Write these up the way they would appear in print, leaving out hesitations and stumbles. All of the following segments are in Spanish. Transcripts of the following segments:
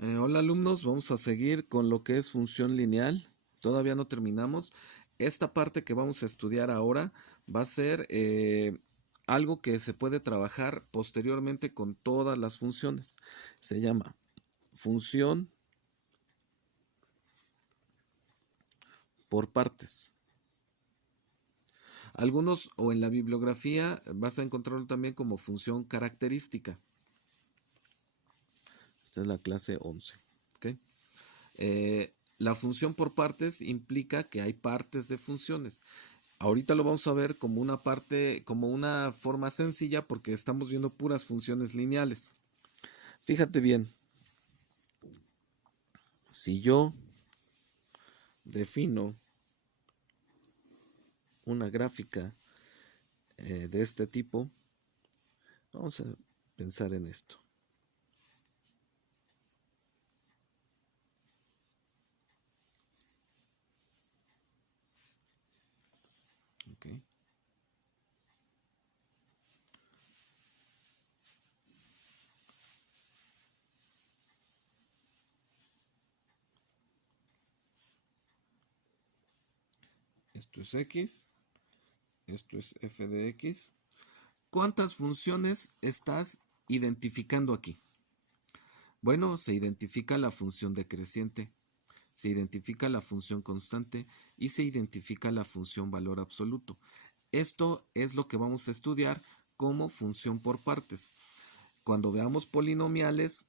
Hola alumnos, vamos a seguir con lo que es función lineal. Todavía no terminamos. Esta parte que vamos a estudiar ahora va a ser algo que se puede trabajar posteriormente con todas las funciones. Se llama función por partes. Algunos o en la bibliografía vas a encontrarlo también como función característica. Esta es la clase 11. ¿Ok? La función por partes implica que hay partes de funciones. Ahorita lo vamos a ver como una parte, como una forma sencilla porque estamos viendo puras funciones lineales. Fíjate bien, si yo defino una gráfica de este tipo, vamos a pensar en esto. ¿Okay? Esto es x, esto es f de x. ¿Cuántas funciones estás identificando aquí? Bueno, se identifica la función decreciente, se identifica la función constante y se identifica la función valor absoluto. Esto es lo que vamos a estudiar como función por partes. Cuando veamos polinomiales,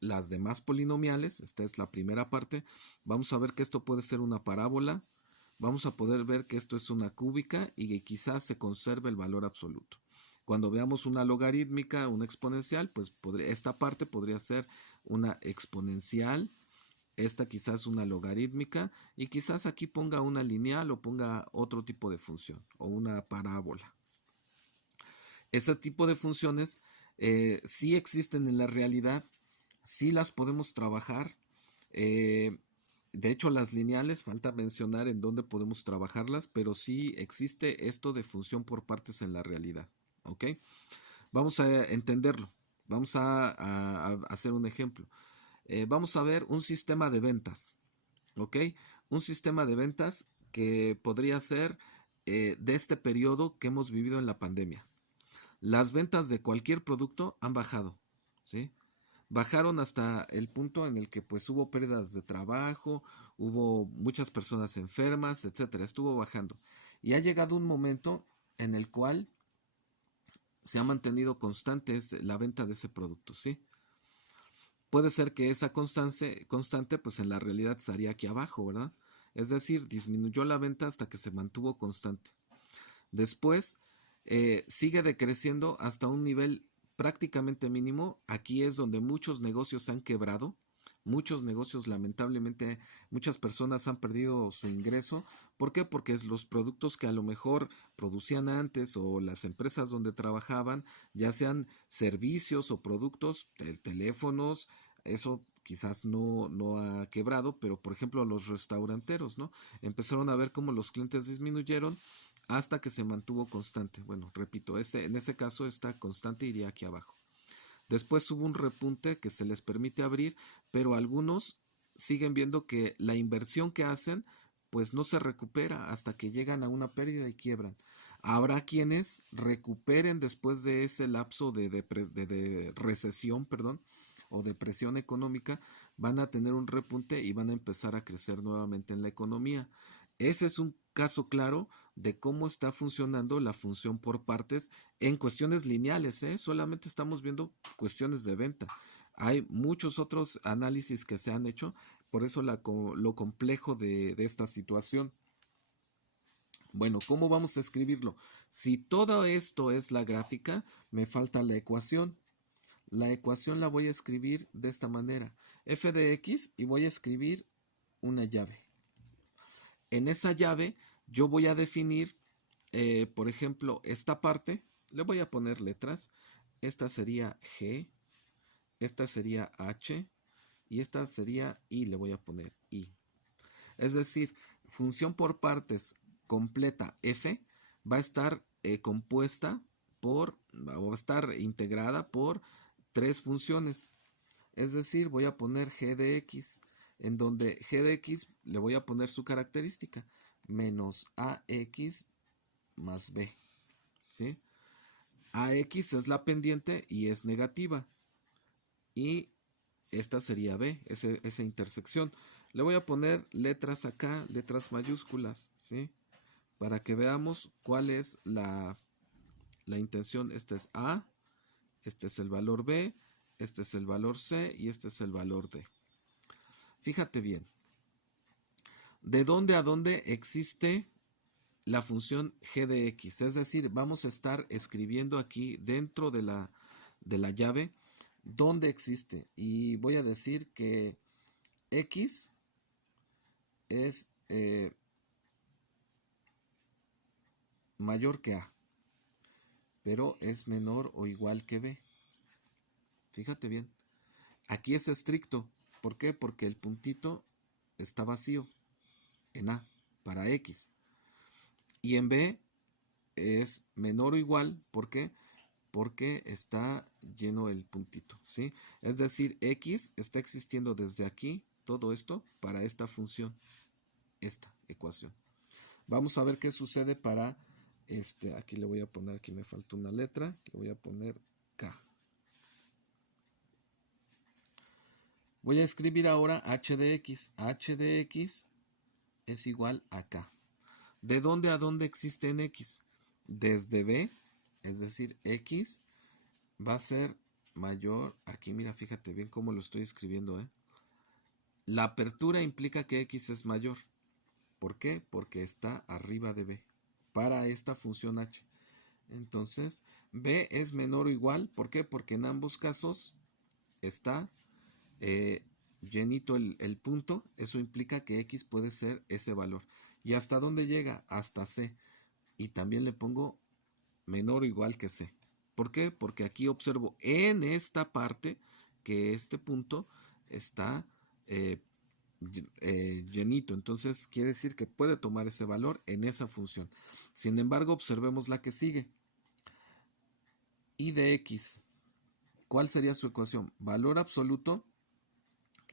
las demás polinomiales, esta es la primera parte, vamos a ver que esto puede ser una parábola, vamos a poder ver que esto es una cúbica y que quizás se conserve el valor absoluto. Cuando veamos una logarítmica, una exponencial, pues esta parte podría ser una exponencial, esta quizás una logarítmica y quizás aquí ponga una lineal o ponga otro tipo de función o una parábola. Este tipo de funciones sí existen en la realidad, sí las podemos trabajar. eh, de hecho, las lineales, falta mencionar en dónde podemos trabajarlas, pero sí existe esto de función por partes en la realidad. ¿Ok? Vamos a entenderlo. Vamos a hacer un ejemplo. Vamos a ver un sistema de ventas. ¿Ok? Un sistema de ventas que podría ser de este periodo que hemos vivido en la pandemia. Las ventas de cualquier producto han bajado, ¿sí? Bajaron hasta el punto en el que pues hubo pérdidas de trabajo, hubo muchas personas enfermas, etcétera, estuvo bajando. Y ha llegado un momento en el cual se ha mantenido constante la venta de ese producto, ¿sí? Puede ser que esa constante pues en la realidad estaría aquí abajo, ¿verdad? Es decir, disminuyó la venta hasta que se mantuvo constante. Después sigue decreciendo hasta un nivel prácticamente mínimo. Aquí es donde muchos negocios se han quebrado. Muchos negocios, lamentablemente, muchas personas han perdido su ingreso. ¿Por qué? Porque los productos que a lo mejor producían antes o las empresas donde trabajaban, ya sean servicios o productos, teléfonos, eso quizás no ha quebrado, pero por ejemplo los restauranteros, ¿no? Empezaron a ver cómo los clientes disminuyeron hasta que se mantuvo constante. Bueno, repito, en ese caso esta constante iría aquí abajo. Después hubo un repunte que se les permite abrir, pero algunos siguen viendo que la inversión que hacen pues no se recupera hasta que llegan a una pérdida y quiebran. Habrá quienes recuperen después de ese lapso de recesión, perdón, o depresión económica, van a tener un repunte y van a empezar a crecer nuevamente en la economía. Ese es un caso claro de cómo está funcionando la función por partes en cuestiones lineales, ¿eh? Solamente estamos viendo cuestiones de venta. Hay muchos otros análisis que se han hecho, por eso lo complejo de esta situación. Bueno, ¿cómo vamos a escribirlo? Si todo esto es la gráfica, me falta la ecuación. La ecuación la voy a escribir de esta manera. F de x y voy a escribir una llave. En esa llave yo voy a definir, por ejemplo, esta parte, le voy a poner letras. Esta sería G, esta sería H y esta sería I, le voy a poner I. Es decir, función por partes completa F va a estar compuesta por, o va a estar integrada por tres funciones. Es decir, voy a poner g de x, en donde g de x le voy a poner su característica, menos ax más b, ¿sí? Ax es la pendiente y es negativa. Y esta sería b, esa intersección. Le voy a poner letras acá, letras mayúsculas, ¿sí? Para que veamos cuál es la intención. Este es a, este es el valor b, este es el valor c y este es el valor d. Fíjate bien. ¿De dónde a dónde existe la función g de x? Es decir, vamos a estar escribiendo aquí dentro de la llave dónde existe. Y voy a decir que x es mayor que a, pero es menor o igual que b. Fíjate bien. Aquí es estricto. ¿Por qué? Porque el puntito está vacío en a para x. Y en b es menor o igual. ¿Por qué? Porque está lleno el puntito, ¿sí? Es decir, x está existiendo desde aquí, todo esto, para esta función, esta ecuación. Vamos a ver qué sucede para aquí le voy a poner, aquí me falta una letra, le voy a poner k. Voy a escribir ahora h de x. H de x es igual a k. ¿De dónde a dónde existe en x? Desde b, es decir, x va a ser mayor, aquí mira, fíjate bien cómo lo estoy escribiendo, ¿eh? La apertura implica que x es mayor. ¿Por qué? Porque está arriba de b, para esta función h. Entonces, b es menor o igual, ¿por qué? Porque en ambos casos está llenito el punto, eso implica que x puede ser ese valor. ¿Y hasta dónde llega? Hasta c. Y también le pongo menor o igual que c. ¿Por qué? Porque aquí observo en esta parte que este punto está llenito. Entonces quiere decir que puede tomar ese valor en esa función. Sin embargo, observemos la que sigue. Y de x. ¿Cuál sería su ecuación? Valor absoluto.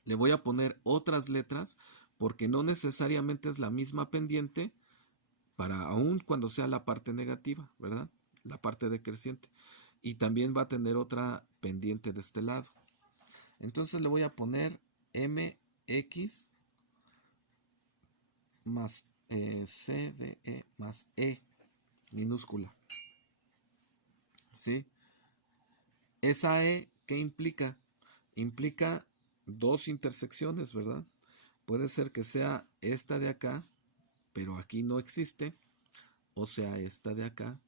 Le voy a poner otras letras porque no necesariamente es la misma pendiente para aún cuando sea la parte negativa, ¿verdad? La parte decreciente. Y también va a tener otra pendiente de este lado. Entonces le voy a poner mx más c de e más e minúscula. ¿Sí? Esa e, ¿qué implica? Implica dos intersecciones, ¿verdad? Puede ser que sea esta de acá, pero aquí no existe, o sea esta de acá,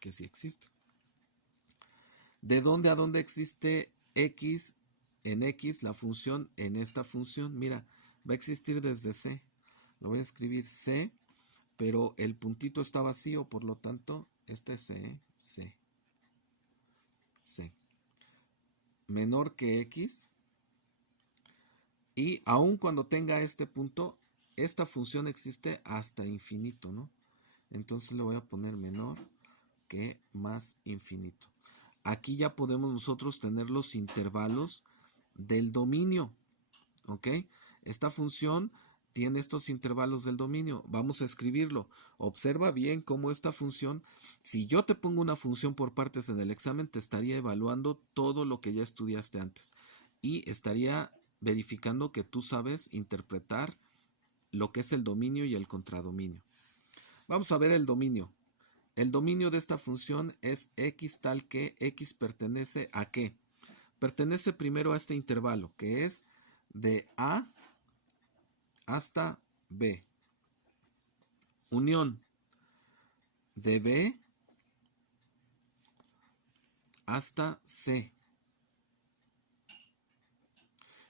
que sí existe. ¿De dónde a dónde existe x en x, la función en esta función? Mira, va a existir desde c. Lo voy a escribir c, pero el puntito está vacío, por lo tanto, este es c, c. C. Menor que x. Y aun cuando tenga este punto, esta función existe hasta infinito, ¿no? Entonces le voy a poner menor que más infinito. Aquí ya podemos nosotros tener los intervalos del dominio, ¿ok? Esta función tiene estos intervalos del dominio. Vamos a escribirlo. Observa bien cómo esta función, si yo te pongo una función por partes en el examen, te estaría evaluando todo lo que ya estudiaste antes y estaría verificando que tú sabes interpretar lo que es el dominio y el contradominio. Vamos a ver el dominio. El dominio de esta función es x tal que x pertenece a ¿qué? Pertenece primero a este intervalo, que es de a hasta b. Unión de b hasta c.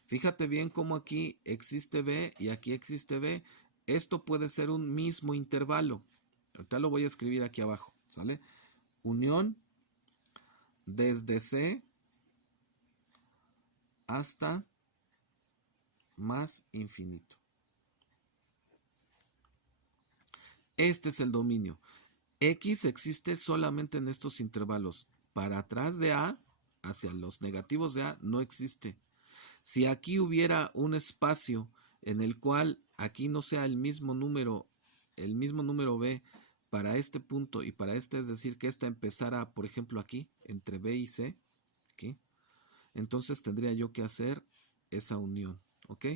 Fíjate bien cómo aquí existe b y aquí existe b. Esto puede ser un mismo intervalo. Ahorita lo voy a escribir aquí abajo, ¿sale? Unión desde c hasta más infinito. Este es el dominio. X existe solamente en estos intervalos. Para atrás de A, hacia los negativos de A, no existe. Si aquí hubiera un espacio en el cual aquí no sea el mismo número B para este punto y para este, es decir, que esta empezara, por ejemplo, aquí, entre B y C, ¿ok? Entonces tendría yo que hacer esa unión, ¿ok?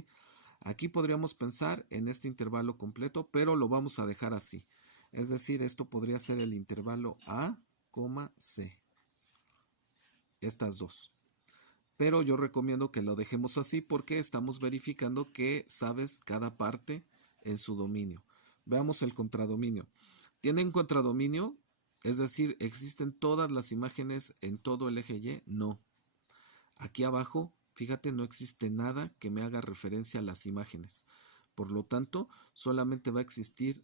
Aquí podríamos pensar en este intervalo completo, pero lo vamos a dejar así. Es decir, esto podría ser el intervalo A, C. Estas dos. Pero yo recomiendo que lo dejemos así porque estamos verificando que sabes cada parte en su dominio. Veamos el contradominio. ¿Tienen contradominio? Es decir, ¿existen todas las imágenes en todo el eje Y? No. Aquí abajo, fíjate, no existe nada que me haga referencia a las imágenes. Por lo tanto, solamente va a existir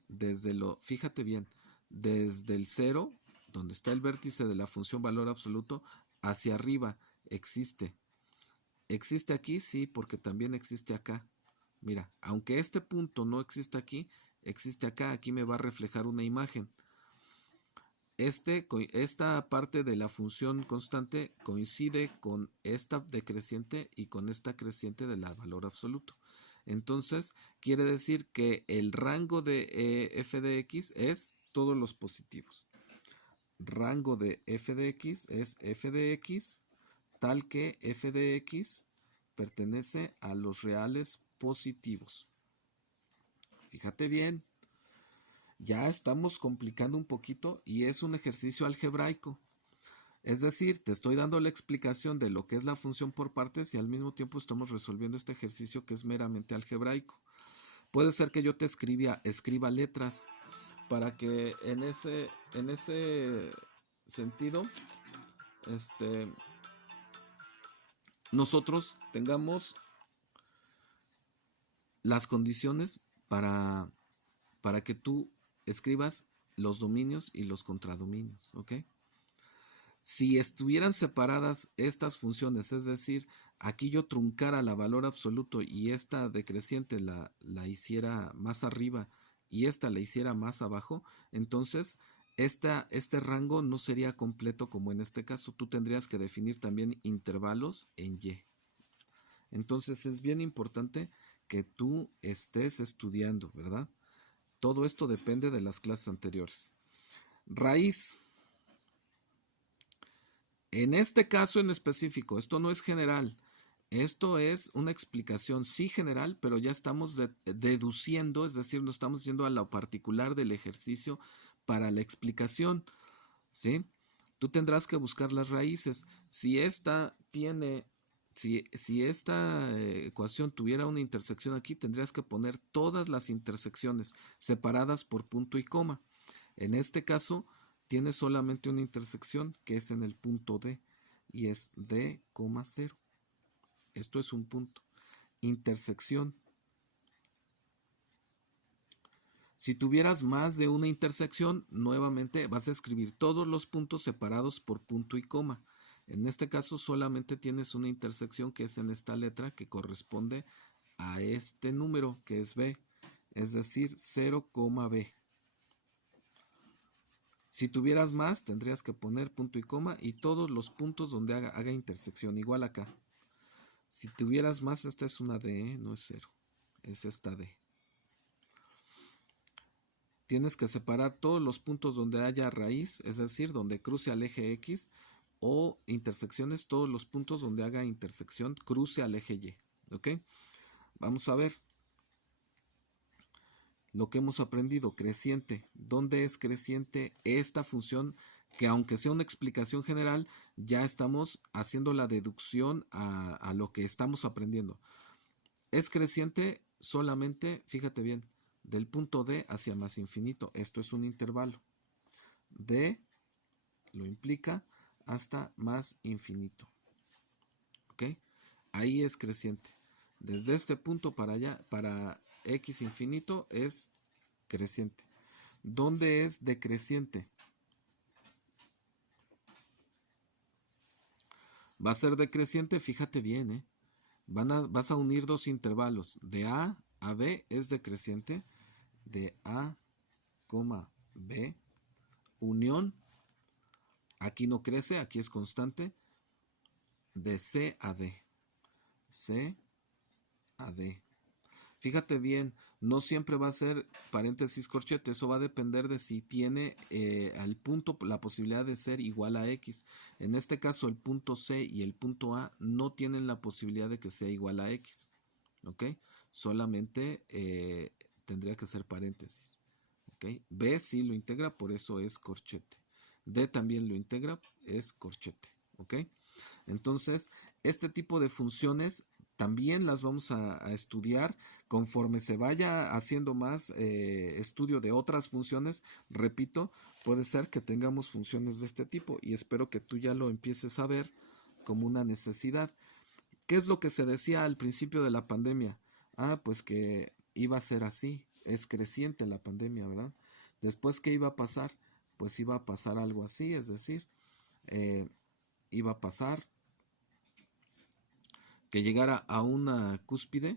fíjate bien, desde el 0, donde está el vértice de la función valor absoluto, hacia arriba existe. ¿Existe aquí? Sí, porque también existe acá. Mira, aunque este punto no existe aquí, existe acá. Aquí me va a reflejar una imagen. Esta parte de la función constante coincide con esta decreciente y con esta creciente de la valor absoluto. Entonces, quiere decir que el rango de f de x es todos los positivos. Rango de f de x es f de x tal que f de x pertenece a los reales positivos. Fíjate bien, ya estamos complicando un poquito y es un ejercicio algebraico. Es decir, te estoy dando la explicación de lo que es la función por partes y al mismo tiempo estamos resolviendo este ejercicio que es meramente algebraico. Puede ser que yo te escriba letras para que en ese sentido nosotros tengamos las condiciones para que tú escribas los dominios y los contradominios, ¿ok? Si estuvieran separadas estas funciones, es decir, aquí yo truncara la valor absoluto y esta decreciente la hiciera más arriba y esta la hiciera más abajo, entonces este rango no sería completo como en este caso. Tú tendrías que definir también intervalos en Y. Entonces es bien importante que tú estés estudiando, ¿verdad? Todo esto depende de las clases anteriores. Raíz. En este caso en específico, esto no es general. Esto es una explicación sí general, pero ya estamos deduciendo, es decir, no estamos yendo a lo particular del ejercicio para la explicación, ¿sí? Tú tendrás que buscar las raíces. Si esta ecuación tuviera una intersección aquí, tendrías que poner todas las intersecciones separadas por punto y coma. En este caso, tiene solamente una intersección que es en el punto D y es D, 0. Esto es un punto. Intersección. Si tuvieras más de una intersección, nuevamente vas a escribir todos los puntos separados por punto y coma. En este caso solamente tienes una intersección que es en esta letra que corresponde a este número que es B, es decir, 0, B. Si tuvieras más, tendrías que poner punto y coma y todos los puntos donde haga intersección, igual acá. Si tuvieras más, esta es una D, no es 0, es esta D. Tienes que separar todos los puntos donde haya raíz, es decir, donde cruce al eje X, o intersecciones, todos los puntos donde haga intersección, cruce al eje Y. ¿Ok? Vamos a ver lo que hemos aprendido, creciente. ¿Dónde es creciente esta función? Que aunque sea una explicación general, ya estamos haciendo la deducción a lo que estamos aprendiendo. Es creciente solamente, fíjate bien, del punto D hacia más infinito. Esto es un intervalo. D lo implica hasta más infinito. ¿Ok? Ahí es creciente. Desde este punto para allá, para X infinito, es creciente. ¿Dónde es decreciente? Va a ser decreciente, fíjate bien, ¿eh? Vas a unir dos intervalos. De A a B es decreciente. De A, B, unión. Aquí no crece, aquí es constante. De C a D. C a D. Fíjate bien, no siempre va a ser paréntesis corchete, eso va a depender de si tiene al punto la posibilidad de ser igual a X. En este caso el punto C y el punto A no tienen la posibilidad de que sea igual a X. ¿Ok? Solamente tendría que ser paréntesis. ¿Ok? B sí lo integra, por eso es corchete. D también lo integra, es corchete. ¿Ok? Entonces, este tipo de funciones también las vamos a estudiar conforme se vaya haciendo más estudio de otras funciones. Repito, puede ser que tengamos funciones de este tipo y espero que tú ya lo empieces a ver como una necesidad. ¿Qué es lo que se decía al principio de la pandemia? Pues que iba a ser así, es creciente la pandemia, ¿verdad? Después, ¿qué iba a pasar? Pues iba a pasar algo así, es decir, eh, iba a pasar que llegara a una cúspide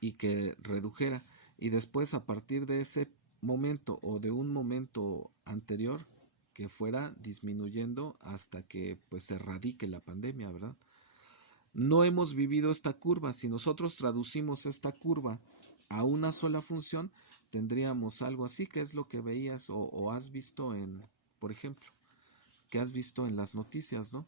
y que redujera. Y después, a partir de ese momento o de un momento anterior, que fuera disminuyendo hasta que pues se erradique la pandemia, ¿verdad? No hemos vivido esta curva. Si nosotros traducimos esta curva a una sola función, tendríamos algo así, que es lo que veías o has visto en, por ejemplo, que has visto en las noticias, ¿no?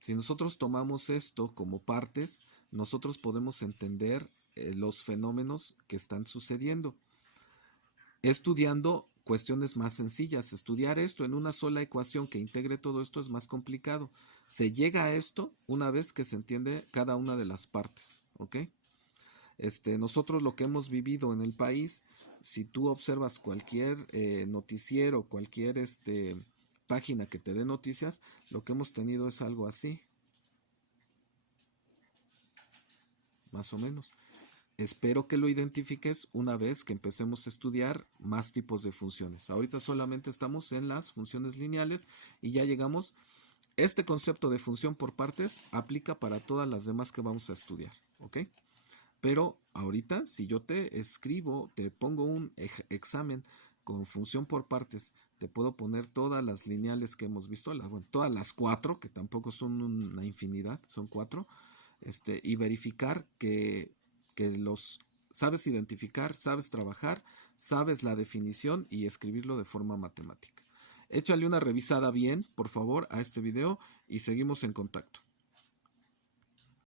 Si nosotros tomamos esto como partes, nosotros podemos entender los fenómenos que están sucediendo. Estudiando cuestiones más sencillas, estudiar esto en una sola ecuación que integre todo esto es más complicado. Se llega a esto una vez que se entiende cada una de las partes, ¿ok? Nosotros lo que hemos vivido en el país, si tú observas cualquier noticiero, cualquier página que te dé noticias, lo que hemos tenido es algo así, más o menos. Espero que lo identifiques una vez que empecemos a estudiar más tipos de funciones. Ahorita solamente estamos en las funciones lineales y ya llegamos. Este concepto de función por partes aplica para todas las demás que vamos a estudiar, ¿ok? Pero ahorita, si yo te escribo, te pongo un examen con función por partes, te puedo poner todas las lineales que hemos visto, bueno, todas las 4, que tampoco son una infinidad, son 4, y verificar que los sabes identificar, sabes trabajar, sabes la definición y escribirlo de forma matemática. Échale una revisada bien, por favor, a este video y seguimos en contacto.